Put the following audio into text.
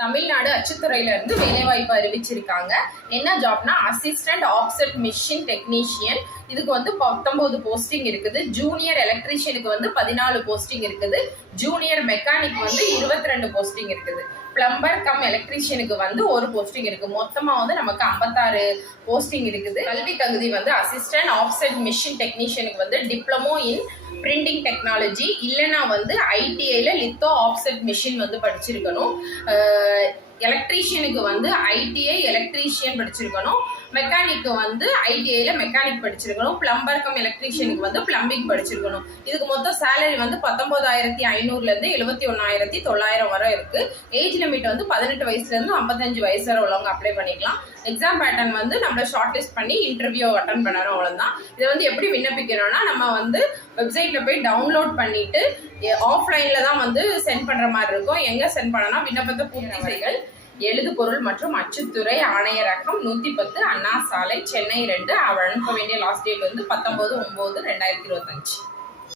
தமிழ்நாடு அச்சுத்துறையில இருந்து வேலைவாய்ப்பு அறிவிச்சிருக்காங்க. என்ன ஜாப்னா அசிஸ்டன்ட் ஆப்செட் மிஷின் டெக்னீஷியன் இதுக்கு வந்து பத்தொன்பது போஸ்டிங் இருக்குது. ஜூனியர் எலக்ட்ரீஷியனுக்கு வந்து பதினாலு போஸ்டிங் இருக்குது. ஜூனியர் மெக்கானிக் வந்து இருபத்தி ரெண்டு போஸ்டிங் இருக்குது பிளம்பர் கம் எலக்ட்ரீஷியனுக்கு வந்து ஒரு போஸ்டிங் இருக்கு மொத்தமா வந்து நமக்கு ஐம்பத்தாறு போஸ்டிங் இருக்குது. கல்வி தகுதி வந்து அசிஸ்டன்ட் ஆப்செட் மிஷின் டெக்னீஷியனுக்கு வந்து டிப்ளமோ இன் பிரிண்டிங் டெக்னாலஜி இல்லைன்னா வந்து ஐடிஐல லித்தோ ஆப்செட் மிஷின் வந்து படிச்சிருக்கணும். but எலக்ட்ரீஷியனுக்கு வந்து ஐடிஐ எலக்ட்ரீஷியன் படிச்சிருக்கணும். மெக்கானிக்கு வந்து ஐடிஐல மெக்கானிக் படிச்சிருக்கணும். பிளம்பர் கம் எலக்ட்ரீஷியனுக்கு வந்து பிளம்பிங் படிச்சிருக்கணும். இதுக்கு மொத்தம் சேலரி வந்து பத்தொன்பதாயிரத்தி ஐநூறுலேருந்து எழுபத்தி ஒன்றாயிரத்தி தொள்ளாயிரம் வரை இருக்கு. ஏஜ் லிமிட் வந்து பதினெட்டு வயசுலேருந்து ஐம்பத்தஞ்சு வயசு வரை உள்ளவங்க அப்ளை பண்ணிக்கலாம். எக்ஸாம் பேட்டர்ன் வந்து நம்மள ஷார்ட் லிஸ்ட் பண்ணி இன்டர்வியூ அட்டன் பண்ணணும் அவ்வளோதான் இதை வந்து எப்படி விண்ணப்பிக்கணும்னா நம்ம வந்து வெப்சைட்டில் போய் டவுன்லோட் பண்ணிட்டு ஆஃப்லைனில் தான் வந்து சென்ட் பண்ணுற மாதிரி இருக்கும். எங்கே சென்ட் பண்ணனா விண்ணப்பத்தை பூர்த்தி செய்கள் எழுது பொருள் மற்றும் அச்சுத்துறை ஆணையரகம் நூத்தி பத்து அண்ணா சாலை சென்னை ரெண்டு. அவள் அனுப்ப வேண்டிய லாஸ்ட் டேட் வந்து பத்தொன்பது ஒன்பது ரெண்டாயிரத்தி இருபத்தஞ்சு.